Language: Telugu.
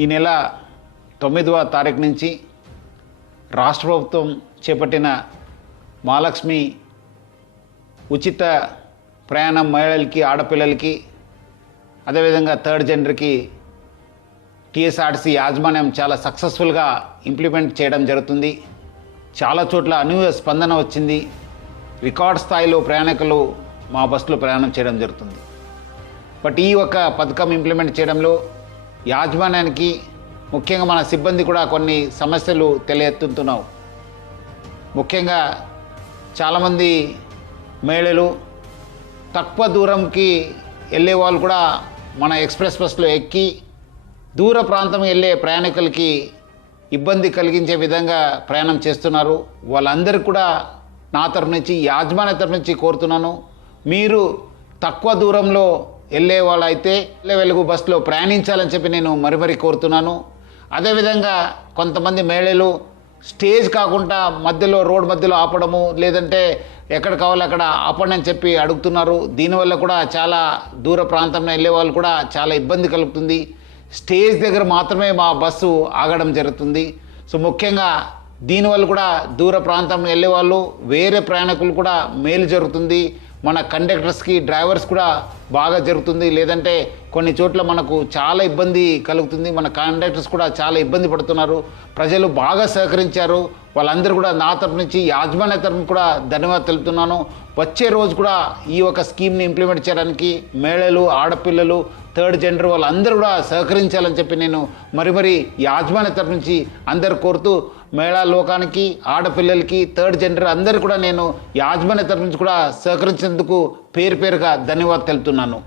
ఈ నెల 9వ తారీఖు నుంచి రాష్ట్ర ప్రభుత్వం చేపట్టిన మహాలక్ష్మి ఉచిత ప్రయాణం మహిళలకి, ఆడపిల్లలకి, అదేవిధంగా థర్డ్ జెండర్కి టీఎస్ఆర్టీసీ యాజమాన్యం చాలా సక్సెస్ఫుల్గా ఇంప్లిమెంట్ చేయడం జరుగుతుంది. చాలా చోట్ల అనూహ్య స్పందన వచ్చింది. రికార్డ్ స్థాయిలో ప్రయాణికులు మా బస్సులో ప్రయాణం చేయడం జరుగుతుంది. బట్ ఈ ఒక పథకం ఇంప్లిమెంట్ చేయడంలో యాజమాన్యానికి, ముఖ్యంగా మన సిబ్బంది కూడా కొన్ని సమస్యలు తెలియెత్తుతున్నావు. ముఖ్యంగా చాలామంది మహిళలు తక్కువ దూరంకి వెళ్ళే వాళ్ళు కూడా మన ఎక్స్ప్రెస్ బస్సులో ఎక్కి దూర ప్రాంతం వెళ్ళే ప్రయాణికులకి ఇబ్బంది కలిగించే విధంగా ప్రయాణం చేస్తున్నారు. వాళ్ళందరికీ కూడా నా తరఫు నుంచి, యాజమాన్య తరఫు నుంచి కోరుతున్నాను, మీరు తక్కువ దూరంలో వెళ్ళే వాళ్ళైతే వెలుగు బస్సులో ప్రయాణించాలని చెప్పి నేను మరీ కోరుతున్నాను. అదేవిధంగా కొంతమంది మహిళలు స్టేజ్ కాకుండా మధ్యలో, రోడ్ మధ్యలో ఆపడము, లేదంటే ఎక్కడ కావాలి అక్కడ ఆపండి అని చెప్పి అడుగుతున్నారు. దీనివల్ల కూడా చాలా దూర ప్రాంతంలో వెళ్ళే వాళ్ళు కూడా చాలా ఇబ్బంది కలుగుతుంది. స్టేజ్ దగ్గర మాత్రమే మా బస్సు ఆగడం జరుగుతుంది. సో ముఖ్యంగా దీనివల్ల కూడా దూర ప్రాంతంలో వెళ్ళే వాళ్ళు, వేరే ప్రయాణికులు కూడా మేలు జరుగుతుంది. మన కండక్టర్స్కి, డ్రైవర్స్ కూడా బాగా జరుగుతుంది. లేదంటే కొన్ని చోట్ల మనకు చాలా ఇబ్బంది కలుగుతుంది. మన కండక్టర్స్ కూడా చాలా ఇబ్బంది పడుతున్నారు. ప్రజలు బాగా సహకరించారు. వాళ్ళందరూ కూడా నా తరపు నుంచి, యాజమాన్య తరఫున కూడా ధన్యవాదాలు తెలుపుతున్నాను. వచ్చే రోజు కూడా ఈ ఒక స్కీమ్ని ఇంప్లిమెంట్ చేయడానికి మహిళలు, ఆడపిల్లలు, థర్డ్ జెండర్ వాళ్ళందరూ కూడా సహకరించాలని చెప్పి నేను మరీ యాజమాన్య తరఫు నుంచి అందరు కోరుతూ, మహిళా లోకానికి, ఆడపిల్లలకి, థర్డ్ జెండర్ అందరూ కూడా నేను యాజమాన్య తరఫు నుంచి కూడా సహకరించేందుకు పేరుగా ధన్యవాదాలు తెలుపుతున్నాను.